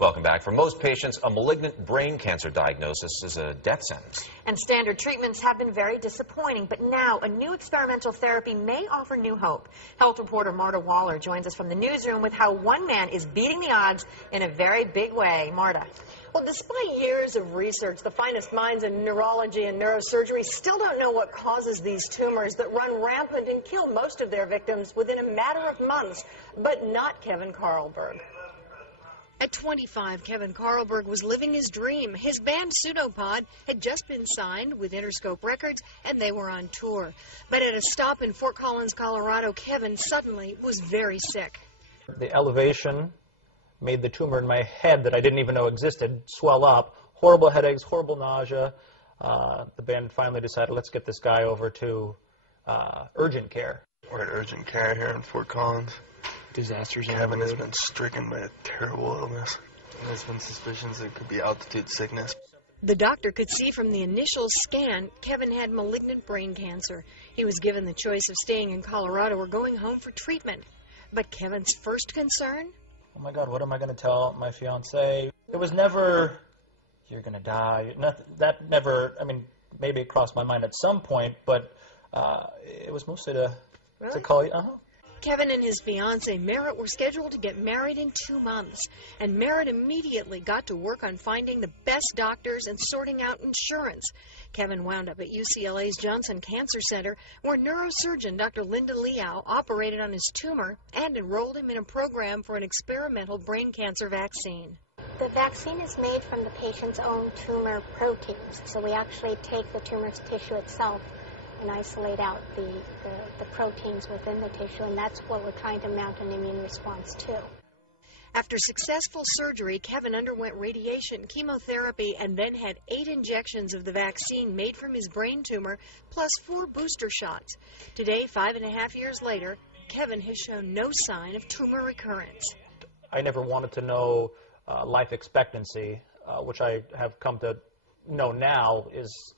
Welcome back. For most patients, a malignant brain cancer diagnosis is a death sentence. And standard treatments have been very disappointing, but now a new experimental therapy may offer new hope. Health reporter Marta Waller joins us from the newsroom with how one man is beating the odds in a very big way. Marta. Well, despite years of research, the finest minds in neurology and neurosurgery still don't know what causes these tumors that run rampant and kill most of their victims within a matter of months, but not Kevin Carlberg. At 25, Kevin Carlberg was living his dream. His band Pseudopod had just been signed with Interscope Records, and they were on tour. But at a stop in Fort Collins, Colorado, Kevin suddenly was very sick. The elevation made the tumor in my head that I didn't even know existed swell up. Horrible headaches, horrible nausea. The band finally decided, let's get this guy over to urgent care. We're at urgent care here in Fort Collins. Disasters. Kevin has been stricken by a terrible illness. There's been suspicions it could be altitude sickness. The doctor could see from the initial scan Kevin had malignant brain cancer. He was given the choice of staying in Colorado or going home for treatment. But Kevin's first concern? Oh my God, what am I going to tell my fiancée? It was never, you're going to die. That never, I mean, maybe it crossed my mind at some point, but it was mostly to call you. Kevin and his fiancée, Merritt, were scheduled to get married in 2 months, and Merritt immediately got to work on finding the best doctors and sorting out insurance. Kevin wound up at UCLA's Jonsson Cancer Center, where neurosurgeon Dr. Linda Liao operated on his tumor and enrolled him in a program for an experimental brain cancer vaccine. The vaccine is made from the patient's own tumor proteins, so we actually take the tumor's tissue itself and isolate out the proteins within the tissue, and that's what we're trying to mount an immune response to. After successful surgery, Kevin underwent radiation, chemotherapy, and then had 8 injections of the vaccine made from his brain tumor, plus 4 booster shots. Today, 5.5 years later, Kevin has shown no sign of tumor recurrence. I never wanted to know life expectancy, which I have come to know now is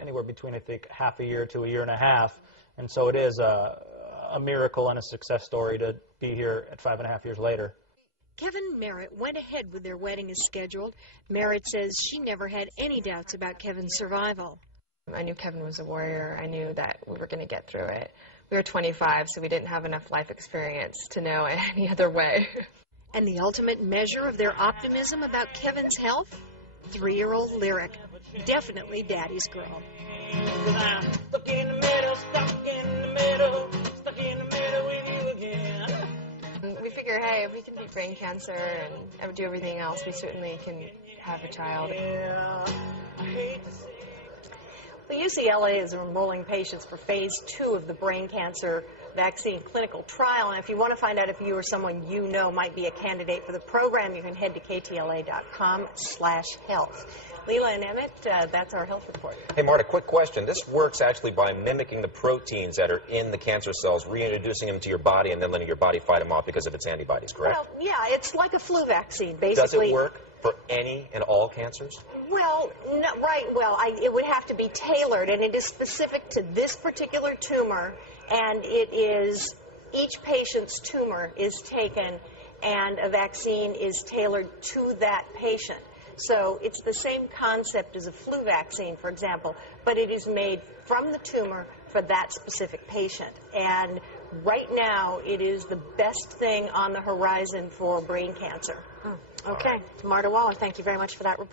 anywhere between, I think, half a year to a year and a half. And so it is a miracle and a success story to be here at 5.5 years later. Kevin and Merritt went ahead with their wedding as scheduled. Merritt says she never had any doubts about Kevin's survival. I knew Kevin was a warrior. I knew that we were going to get through it. We were 25, so we didn't have enough life experience to know any other way. And the ultimate measure of their optimism about Kevin's health? 3-year-old Lyric. Definitely Daddy's girl. Stuck in the middle, stuck in the middle, stuck in the middle with you again. We figure, hey, if we can beat brain cancer and do everything else, we certainly can have a child. The UCLA is enrolling patients for phase 2 of the brain cancer vaccine clinical trial. And if you want to find out if you or someone you know might be a candidate for the program, you can head to ktla.com/health. Leela and Emmett, that's our health report. Hey, Marta, quick question. This works actually by mimicking the proteins that are in the cancer cells, reintroducing them to your body, and then letting your body fight them off because of its antibodies, correct? Well, yeah, it's like a flu vaccine, basically. Does it work for any and all cancers? Well, no, right. Well, it would have to be tailored, and it is specific to this particular tumor, and it is each patient's tumor is taken, and a vaccine is tailored to that patient. So it's the same concept as a flu vaccine, for example, but it is made from the tumor for that specific patient. And right now, it is the best thing on the horizon for brain cancer. Okay. Marta Waller, thank you very much for that report.